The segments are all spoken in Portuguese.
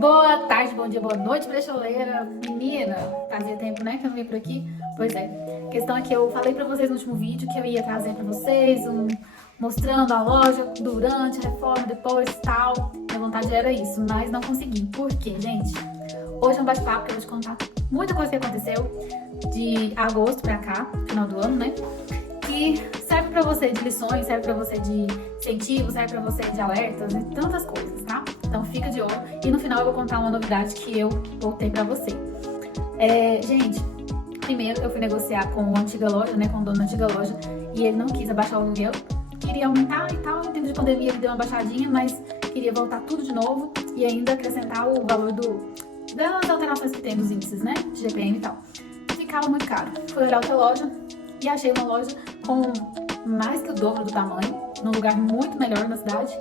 Boa tarde, bom dia, boa noite, brecholeira. Menina, fazia tempo, né, que eu não vim por aqui. Pois é, a questão é que eu falei pra vocês no último vídeo que eu ia trazer pra vocês mostrando a loja durante a reforma, depois tal. Minha vontade era isso, mas não consegui. Por quê, gente? Hoje é um bate-papo que eu vou te contar muita coisa que aconteceu de agosto pra cá, final do ano, né? Que serve pra você de lições, serve pra você de incentivo, serve pra você de alertas e tantas coisas, tá? Então fica de olho e no final eu vou contar uma novidade que eu voltei pra você. Gente, primeiro eu fui negociar com a antiga loja, né, com o dono da antiga loja, e ele não quis abaixar o aluguel, queria aumentar e tal, em tempo de pandemia ele deu uma baixadinha, mas queria voltar tudo de novo e ainda acrescentar o valor das alterações que tem dos índices, né, de GPM e tal. Ficava muito caro. Fui olhar outra loja e achei uma loja com mais que o dobro do tamanho, num lugar muito melhor na cidade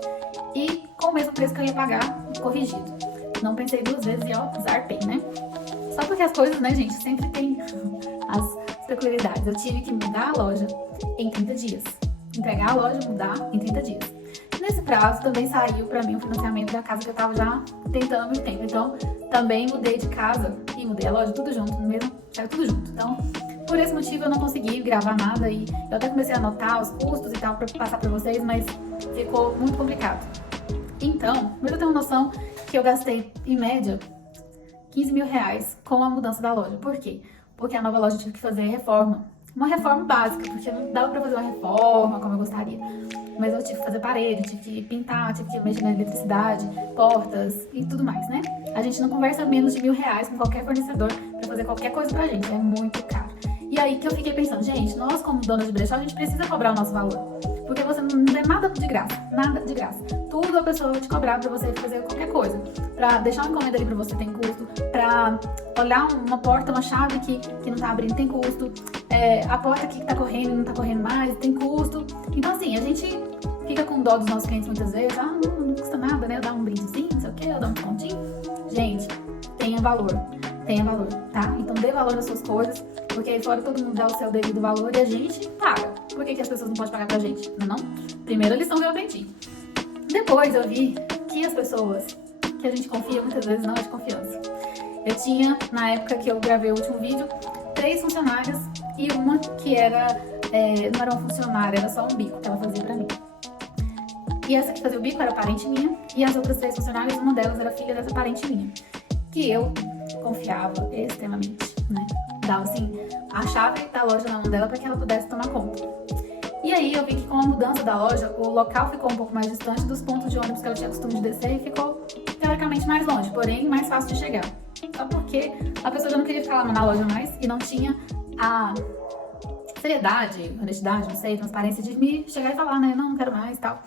e com o mesmo preço que eu ia pagar corrigido. Não pensei duas vezes e ó, zarpei, né? Só porque as coisas, né, gente, sempre tem as peculiaridades. Eu tive que mudar a loja em 30 dias. Entregar a loja e mudar em 30 dias. Nesse prazo também saiu pra mim o financiamento da casa que eu tava já tentando há muito tempo. Então também mudei de casa e mudei a loja tudo junto, no mesmo, era tudo junto. Então por esse motivo eu não consegui gravar nada e eu até comecei a anotar os custos e tal pra passar pra vocês, mas ficou muito complicado. Então, mas eu tenho uma noção que eu gastei em média 15 mil reais com a mudança da loja. Por quê? Porque a nova loja tive que fazer reforma. Uma reforma básica, porque não dava pra fazer uma reforma como eu gostaria. Mas eu tive que fazer parede, tive que pintar, tive que mexer na eletricidade, portas e tudo mais, né? A gente não conversa menos de R$ 1.000 com qualquer fornecedor pra fazer qualquer coisa pra gente, é muito caro. E aí que eu fiquei pensando, gente, nós como donas de brechó, a gente precisa cobrar o nosso valor. Porque você não tem nada de graça, nada de graça. Tudo a pessoa vai te cobrar pra você fazer qualquer coisa. Pra deixar uma encomenda ali pra você tem custo, pra olhar uma porta, uma chave que não tá abrindo tem custo, a porta aqui que tá correndo e não tá correndo mais tem custo. Então assim, a gente fica com dó dos nossos clientes muitas vezes, não custa nada, né, dar um brindezinho, não sei o que, dar um descontinho. Gente, tenha valor, tá? Então dê valor nas suas coisas, porque aí fora todo mundo dá o seu devido valor e a gente paga. Por que as pessoas não podem pagar pra gente? Não? Primeira lição que eu aprendi. Depois eu vi que as pessoas que a gente confia muitas vezes não é de confiança. Eu tinha, na época que eu gravei o último vídeo, 3 funcionárias e uma que não era uma funcionária, era só um bico que ela fazia pra mim. E essa que fazia o bico era parente minha e as outras 3 funcionárias, uma delas era filha dessa parente minha, que eu confiava extremamente, né? Dava assim, a chave da loja na mão dela para que ela pudesse tomar conta. E aí eu vi que com a mudança da loja, o local ficou um pouco mais distante dos pontos de ônibus que ela tinha costume de descer e ficou teoricamente mais longe, porém mais fácil de chegar. Só porque a pessoa já não queria ficar lá na loja mais e não tinha a seriedade, honestidade, não sei, transparência de me chegar e falar, né, não quero mais e tal.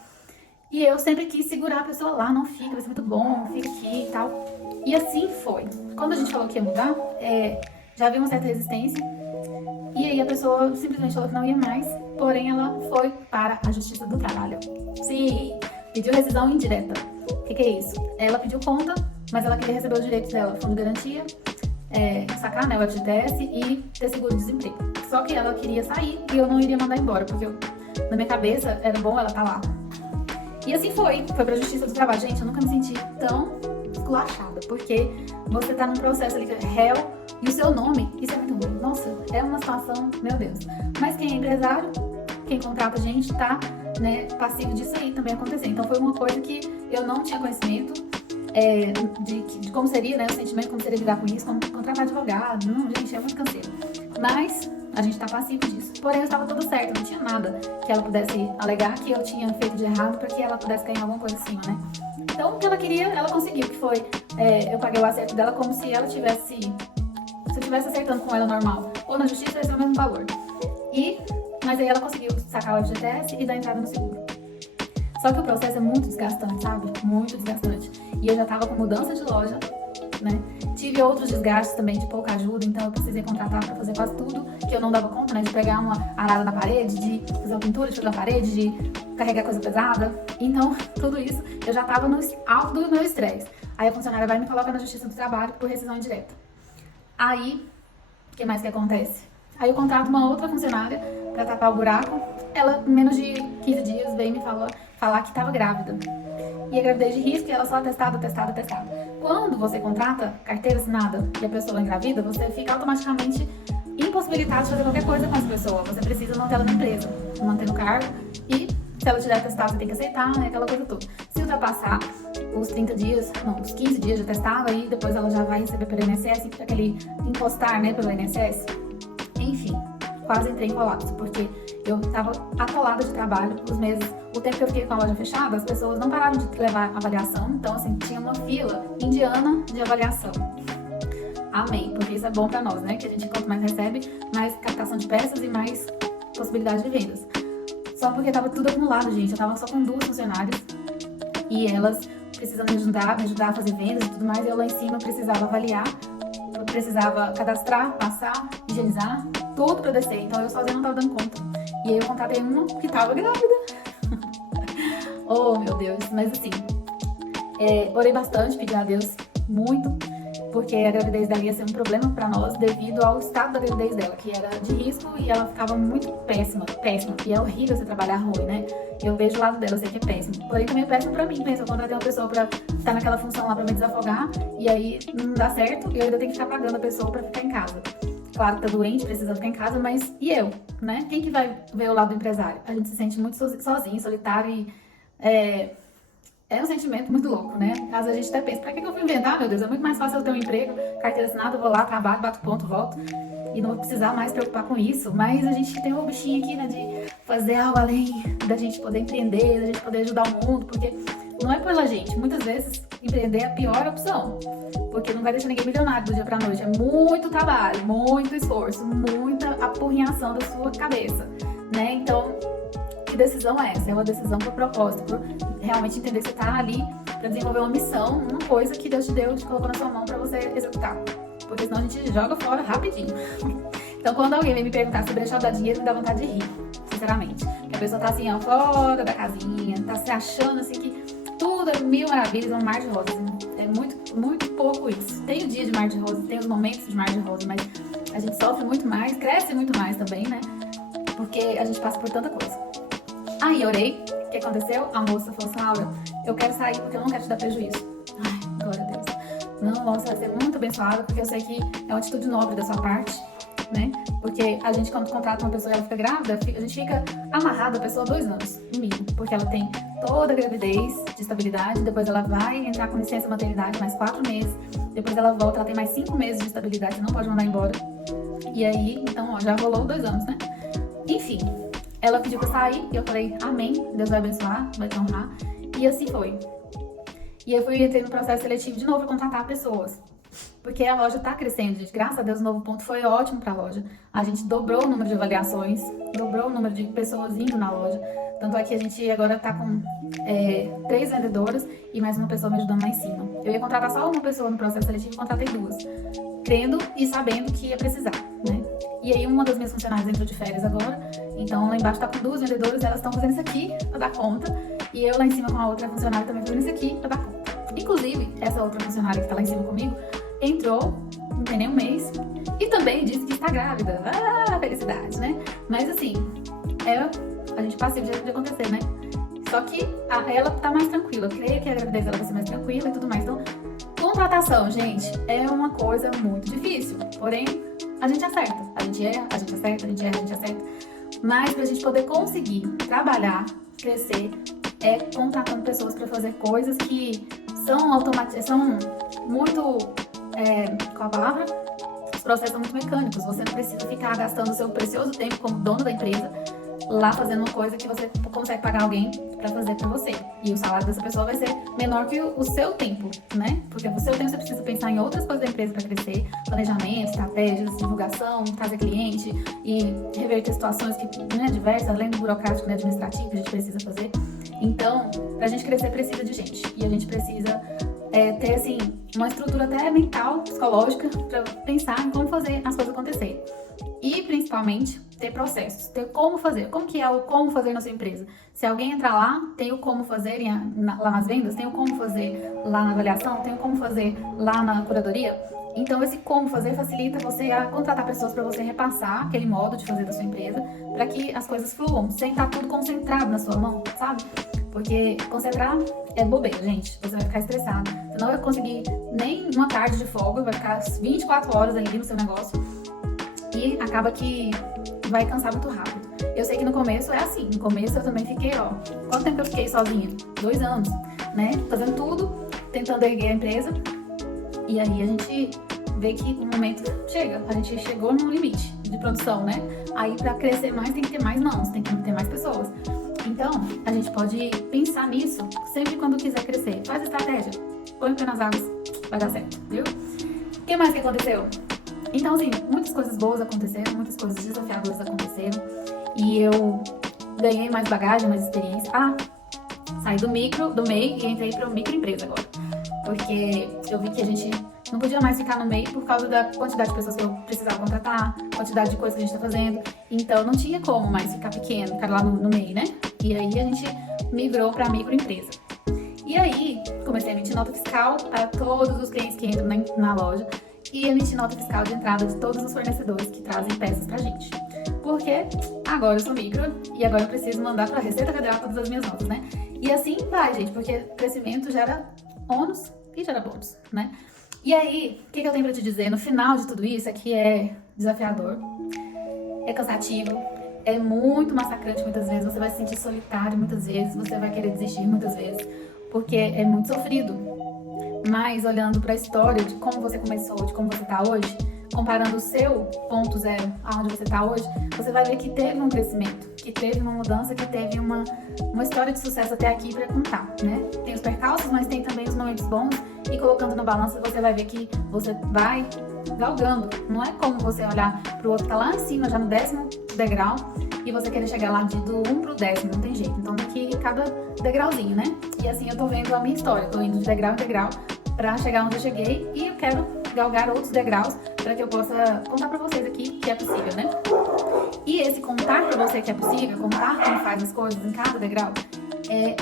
E eu sempre quis segurar a pessoa lá, não fica, vai ser muito bom, fica aqui e tal. E assim foi. Quando a gente falou que ia mudar, já havia uma certa resistência. E aí a pessoa simplesmente falou que não ia mais, porém ela foi para a Justiça do Trabalho. Sim, pediu rescisão indireta. O que é isso? Ela pediu conta, mas ela queria receber os direitos dela, fundo de garantia, sacar, né, o FGTS e ter seguro-desemprego. Só que ela queria sair e eu não iria mandar embora, porque na minha cabeça era bom ela estar lá. E assim foi pra Justiça do Trabalho. Gente, eu nunca me senti tão esculachada, porque você tá num processo ali, réu, e o seu nome, isso é muito ruim. Nossa, é uma situação, meu Deus. Mas quem é empresário, quem contrata a gente, tá, né, passivo disso aí também acontecer. Então foi uma coisa que eu não tinha conhecimento de como seria, né, o sentimento, como seria lidar com isso, como contratar advogado. Não, gente, é muito canseiro. Mas a gente tá passivo disso. Porém, eu estava tudo certo, não tinha nada que ela pudesse alegar que eu tinha feito de errado para que ela pudesse ganhar alguma coisa acima, né? Então, o que ela queria, ela conseguiu, que foi, eu paguei o acerto dela como se ela tivesse, se eu estivesse acertando com ela normal, ou na justiça ia ser o mesmo valor. Mas aí ela conseguiu sacar o FGTS e dar entrada no seguro. Só que o processo é muito desgastante, sabe? Muito desgastante. E eu já tava com mudança de loja, né? Tive outros desgastes também de pouca ajuda, então eu precisei contratar para fazer quase tudo que eu não dava conta, né? De pegar uma arada na parede, de fazer uma pintura, de fazer uma parede, de carregar coisa pesada. Então, tudo isso eu já tava no alto do meu estresse. Aí a funcionária vai e me coloca na Justiça do Trabalho por rescisão indireta. Aí, o que mais que acontece? Aí eu contrato uma outra funcionária para tapar o buraco. Ela, em menos de 15 dias, veio me falar que estava grávida. E a gravidez de risco, ela só atestada. Quando você contrata carteira assinada e a pessoa engravida, você fica automaticamente impossibilitado de fazer qualquer coisa com essa pessoa. Você precisa manter ela na empresa, manter no cargo, e se ela tiver atestado, você tem que aceitar, né? Aquela coisa toda. Se ultrapassar os 30 dias, não, os 15 dias de atestado, aí depois ela já vai receber pelo INSS, aquele impostar, né, pelo INSS. Enfim, quase entrei em colapso, porque eu tava atolada de trabalho os meses. O tempo que eu fiquei com a loja fechada, as pessoas não pararam de levar avaliação, então assim, tinha uma fila indiana de avaliação. Amém, porque isso é bom pra nós, né? Que a gente, quanto mais recebe, mais captação de peças e mais possibilidade de vendas. Só porque tava tudo acumulado, gente. Eu tava só com 2 funcionárias e elas precisam me ajudar a fazer vendas e tudo mais. E eu lá em cima precisava avaliar, eu precisava cadastrar, passar, higienizar, tudo pra descer. Então eu sozinha não tava dando conta. E aí eu contratei uma que tava grávida. Oh, meu Deus. Mas assim, orei bastante, pedi a Deus muito, porque a gravidez dela ia ser um problema pra nós devido ao estado da gravidez dela, que era de risco e ela ficava muito péssima. E é horrível você trabalhar ruim, né? Eu vejo o lado dela, eu sei que é péssimo. Porém, também é péssimo pra mim. Pensa, eu contratei uma pessoa pra estar naquela função lá pra me desafogar, e aí não dá certo, e eu ainda tenho que ficar pagando a pessoa pra ficar em casa. Claro que tá doente, precisa ficar em casa, mas e eu, né? Quem que vai ver o lado do empresário? A gente se sente muito sozinho, solitário e é um sentimento muito louco, né? Caso a gente até pense, pra que eu fui inventar, meu Deus? É muito mais fácil eu ter um emprego, carteira assinada, eu vou lá, trabalho, bato ponto, volto. E não vou precisar mais preocupar com isso. Mas a gente tem um bichinho aqui, né? De fazer algo além, da gente poder empreender, da gente poder ajudar o mundo. Porque não é pela gente. Muitas vezes, empreender é a pior opção. Porque não vai deixar ninguém milionário do dia pra noite. É muito trabalho, muito esforço, muita apurrinhação da sua cabeça, né? Então, que decisão é essa? É uma decisão por propósito, por realmente entender que você tá ali pra desenvolver uma missão, uma coisa que Deus te deu, te colocou na sua mão pra você executar. Porque senão a gente joga fora rapidinho. Então, quando alguém vem me perguntar sobre deixar de dar dinheiro, me dá vontade de rir, sinceramente. Porque a pessoa tá assim, ó, fora da casinha, tá se achando assim que tudo é mil maravilhas, um mar de rosas. É muito, muito pouco isso. Tem o dia de mar de rosas, tem os momentos de mar de rosas, mas a gente sofre muito mais, cresce muito mais também, né? Porque a gente passa por tanta coisa. Aí, orei. O que aconteceu? A moça falou assim, Laura, eu quero sair porque eu não quero te dar prejuízo. Ai, glória a Deus. Não, você vai ser muito abençoada, porque eu sei que é uma atitude nobre da sua parte, né? Porque a gente, quando contrata uma pessoa e ela fica grávida, a gente fica amarrada a pessoa 2 anos, no mínimo. Porque ela tem toda a gravidez de estabilidade, depois ela vai entrar com licença maternidade mais 4 meses, depois ela volta, ela tem mais 5 meses de estabilidade, você não pode mandar embora. E aí, então, ó, já rolou 2 anos, né? Enfim, ela pediu pra sair e eu falei, amém, Deus vai abençoar, vai te honrar. E assim foi. E eu entrei no processo seletivo de novo para contratar pessoas. Porque a loja tá crescendo, gente. Graças a Deus, o novo ponto foi ótimo pra loja. A gente dobrou o número de avaliações, dobrou o número de pessoas indo na loja. Tanto é que a gente agora tá com 3 vendedoras e mais uma pessoa me ajudando lá em cima. Eu ia contratar só uma pessoa no processo seletivo e contratei 2. Crendo e sabendo que ia precisar, né? E aí uma das minhas funcionárias entrou de férias agora. Então lá embaixo tá com 2 vendedoras, elas estão fazendo isso aqui pra dar conta. E eu lá em cima com a outra funcionária também fazendo isso aqui pra dar conta. Inclusive, essa outra funcionária que tá lá em cima comigo entrou, não tem nem um mês, e também disse que está grávida. Ah, felicidade, né? Mas assim, a gente passa o jeito de acontecer, né? Só que ela tá mais tranquila. Eu creio que a gravidez dela vai ser mais tranquila e tudo mais. Então, contratação, gente, é uma coisa muito difícil. Porém, a gente acerta. A gente erra, a gente acerta, a gente erra, a gente acerta. Mas pra gente poder conseguir trabalhar, crescer, é contratando pessoas para fazer coisas que são muito, qual a palavra? Os processos são muito mecânicos. Você não precisa ficar gastando o seu precioso tempo como dono da empresa lá fazendo uma coisa que você consegue pagar alguém para fazer para você. E o salário dessa pessoa vai ser menor que o seu tempo, né? Porque o seu tempo você precisa pensar em outras coisas da empresa para crescer, planejamento, estratégias, divulgação, trazer cliente e reverter situações que, né, diversas, além do burocrático e administrativo que a gente precisa fazer. Então, pra gente crescer precisa de gente. E a gente precisa ter, assim, uma estrutura até mental, psicológica, pra pensar em como fazer as coisas acontecerem. E, principalmente, ter processos, ter como fazer. Como que é o como fazer na sua empresa? Se alguém entrar lá, tem o como fazer lá nas vendas, tem o como fazer lá na avaliação, tem o como fazer lá na curadoria. Então, esse como fazer facilita você a contratar pessoas para você repassar aquele modo de fazer da sua empresa, para que as coisas fluam, sem estar tudo concentrado na sua mão, sabe? Porque concentrar é bobeira, gente. Você vai ficar estressado, você não vai conseguir nem uma tarde de folga, vai ficar 24 horas ali no seu negócio e acaba que vai cansar muito rápido. Eu sei que no começo é assim, no começo eu também fiquei, ó, quanto tempo eu fiquei sozinha? 2 anos, né? Fazendo tudo, tentando erguer a empresa, e aí a gente vê que o momento chega, a gente chegou num limite de produção, né? Aí pra crescer mais tem que ter mais mãos, tem que ter mais pessoas. Então, a gente pode pensar nisso sempre quando quiser crescer. Faz estratégia, põe o pé nas águas, vai dar certo, viu? O que mais que aconteceu? Então, assim, muitas coisas boas aconteceram, muitas coisas desafiadoras aconteceram. E eu ganhei mais bagagem, mais experiência. Saí do MEI e entrei para o microempresa agora. Porque eu vi que a gente não podia mais ficar no MEI por causa da quantidade de pessoas que eu precisava contratar, quantidade de coisas que a gente tá fazendo. Então não tinha como mais ficar pequeno, ficar lá no MEI, né? E aí a gente migrou para microempresa. E aí comecei a emitir nota fiscal para todos os clientes que entram na loja e emitir nota fiscal de entrada de todos os fornecedores que trazem peças pra gente. Porque agora eu sou micro e agora eu preciso mandar para a Receita Federal todas as minhas notas, né? E assim vai, gente, porque crescimento gera ônus e gera bônus, né? E aí, o que eu tenho pra te dizer? No final de tudo isso, é que é desafiador, é cansativo, é muito massacrante muitas vezes, você vai se sentir solitário muitas vezes, você vai querer desistir muitas vezes, porque é muito sofrido. Mas olhando pra história de como você começou, de como você tá hoje, comparando o seu ponto zero aonde você tá hoje, você vai ver que teve um crescimento, que teve uma mudança, que teve uma história de sucesso até aqui pra contar, né? Tem os percalços, mas tem também os momentos bons, e colocando na balança você vai ver que você vai galgando. Não é como você olhar pro outro que tá lá em cima, já no 10º degrau, e você querer chegar lá do 1 pro 10º, não tem jeito. Então tem que ir cada degrauzinho, né? E assim eu tô vendo a minha história, tô indo de degrau em degrau pra chegar onde eu cheguei, e eu quero galgar outros degraus para que eu possa contar para vocês aqui que é possível, né? E esse contar para você que é possível, contar como faz as coisas em cada degrau, é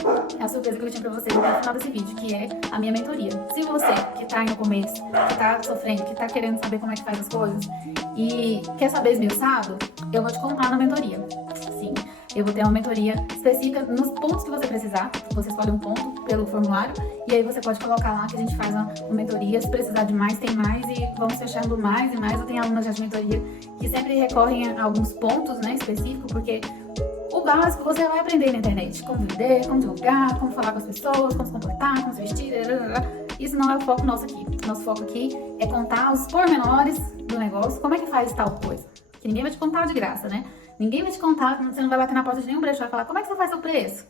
a surpresa que eu tinha para vocês até o final desse vídeo, que é a minha mentoria. Se você que tá aí no começo, que tá sofrendo, que tá querendo saber como é que faz as coisas e quer saber esmiuçado, eu vou te contar na mentoria. Sim, eu vou ter uma mentoria específica nos pontos que você precisar. Você escolhe um ponto pelo formulário e aí você pode colocar lá que a gente faz uma mentoria. Se precisar de mais, tem mais e vamos fechando mais e mais. Eu tenho alunas já de mentoria que sempre recorrem a alguns pontos, né, específicos, porque o básico você vai aprender na internet. Como vender, como divulgar, como falar com as pessoas, como se comportar, como se vestir, Isso não é o foco nosso aqui. Nosso foco aqui é contar os pormenores do negócio, como é que faz tal coisa. Que ninguém vai te contar de graça, né? Ninguém vai te contar, você não vai bater na porta de nenhum brechó e falar como é que você faz seu preço.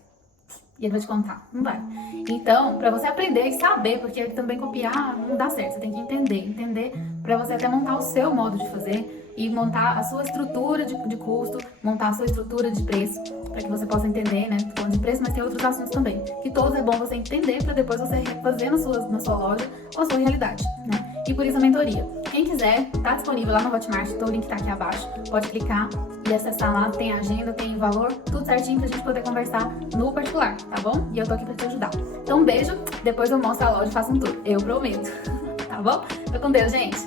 E ele vai te contar, não vai. Então, pra você aprender e saber, porque também copiar não dá certo, você tem que entender pra você até montar o seu modo de fazer e montar a sua estrutura de custo, montar a sua estrutura de preço, pra que você possa entender, né? Tô falando de preço, mas tem outros assuntos também, que todos é bom você entender pra depois você fazer na sua loja ou a sua realidade, né? E por isso a mentoria. Quem quiser, tá disponível lá no Hotmart, o link tá aqui abaixo, pode clicar e acessar lá, tem agenda, tem valor, tudo certinho pra gente poder conversar no particular, tá bom? E eu tô aqui pra te ajudar. Então um beijo, depois eu mostro a loja e faço um tour, eu prometo, tá bom? Fica com Deus, gente!